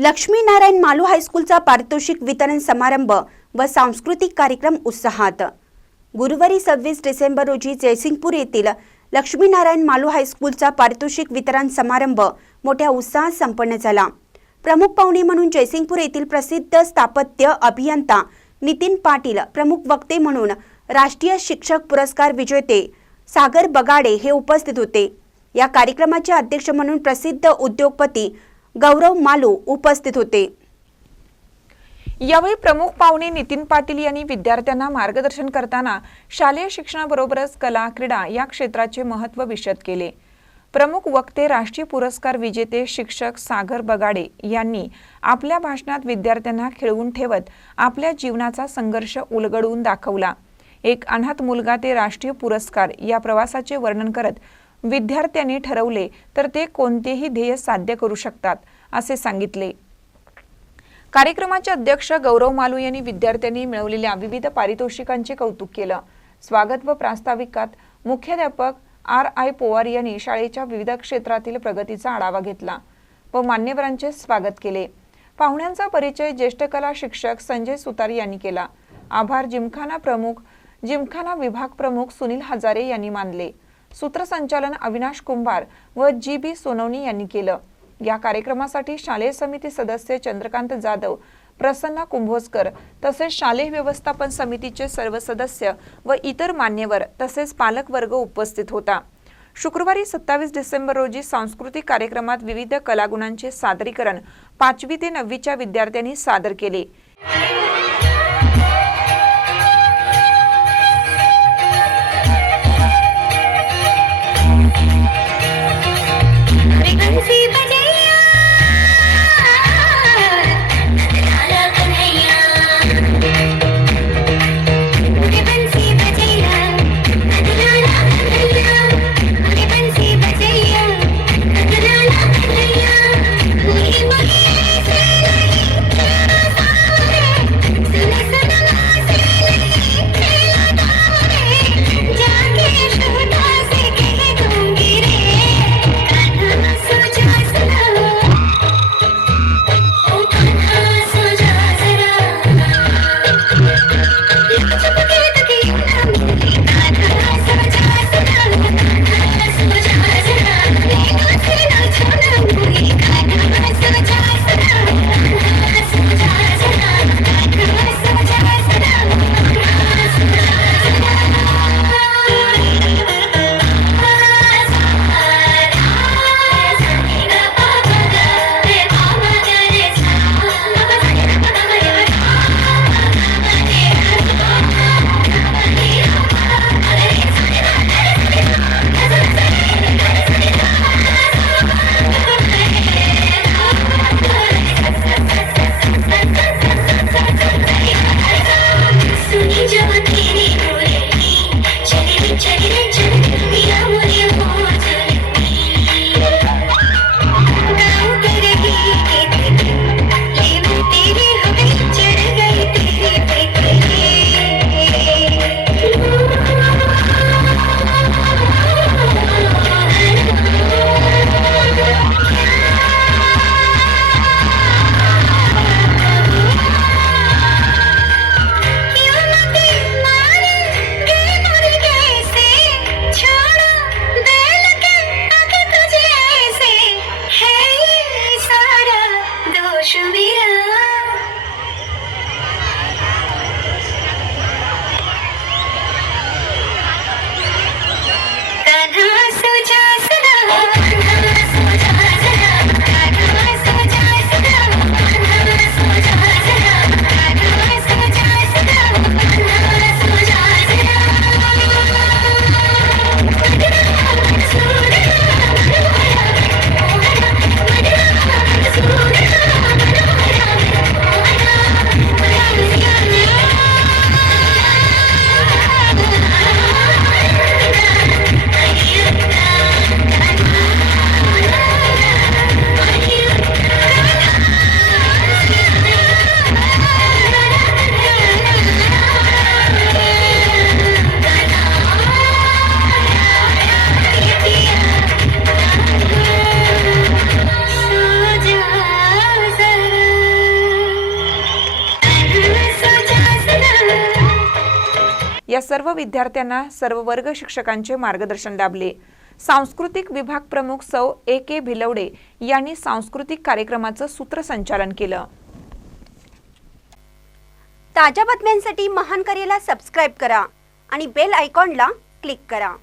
लक्ष्मीनारायण मालू हायस्कूलचा पारितोषिक वितरण समारंभ व सांस्कृतिक कार्यक्रम उत्साहात. गुरुवारी सव्वीस डिसेंबर रोजी जयसिंगपूर येथील लक्ष्मीनारायण मालू हायस्कूलचा पारितोषिक वितरण समारंभ मोठ्या उत्साहात संपन्न झाला. प्रमुख पाहुणे म्हणून जयसिंगपूर येथील प्रसिद्ध स्थापत्य अभियंता नितीन पाटील प्रमुख वक्ते म्हणून राष्ट्रीय शिक्षक पुरस्कार विजेते सागर बगाडे हे उपस्थित होते. या कार्यक्रमाचे अध्यक्ष म्हणून प्रसिद्ध उद्योगपती गौरव मालू उपस्थित होते. यावेळी प्रमुख पाहुणे नितीन पाटील यांनी विद्यार्थ्यांना मार्गदर्शन करताना शालेय शिक्षणाबरोबरच कला क्रीडा या क्षेत्राचे महत्त्व विशद केले. प्रमुख वक्ते राष्ट्रीय पुरस्कार विजेते शिक्षक सागर बगाडे यांनी आपल्या भाषणात विद्यार्थ्यांना खिळवून ठेवत आपल्या जीवनाचा संघर्ष उलगडून दाखवला. एक अनाथ मुलगा ते राष्ट्रीय पुरस्कार या प्रवासाचे वर्णन करत विद्यार्थ्यांनी ठरवले तर ते कोणतेही ध्येय साध्य करू शकतात असे सांगितले. कार्यक्रमाचे अध्यक्ष गौरव मालू यांनी विद्यार्थ्यांनी मिळवलेल्या विविध पारितोषिकांचे कौतुक केलं. स्वागत व प्रास्ताविकात मुख्याध्यापक आर आय पोवार यांनी शाळेच्या विविध क्षेत्रातील प्रगतीचा आढावा घेतला व मान्यवरांचे स्वागत केले. पाहुण्यांचा परिचय ज्येष्ठ कला शिक्षक संजय सुतार यांनी केला. आभार जिमखाना प्रमुख जिमखाना विभाग प्रमुख सुनील हजारे यांनी मानले. सूत्रसंचालन अविनाश कुंभार व जी बी सोनवणी यांनी केलं. या कार्यक्रमासाठी शालेय समिती सदस्य चंद्रकांत जाधव प्रसन्ना कुंभोजकर तसेच शालेय व्यवस्थापन समितीचे सर्व सदस्य व इतर मान्यवर तसेच पालकवर्ग उपस्थित होता. शुक्रवारी सत्तावीस डिसेंबर रोजी सांस्कृतिक कार्यक्रमात विविध कलागुणांचे सादरीकरण पाचवी ते नववीच्या विद्यार्थ्यांनी सादर केले. या सर्व विद्यार्थ्यांना सर्व वर्ग शिक्षकांचे मार्गदर्शन लाभले. सांस्कृतिक विभाग प्रमुख सौ ए के भिलवडे यांनी सांस्कृतिक कार्यक्रमाचं सूत्रसंचालन केलं. ताज्या बातम्यांसाठी महान करेला सबस्क्राईब करा आणि बेल आयकॉनला क्लिक करा.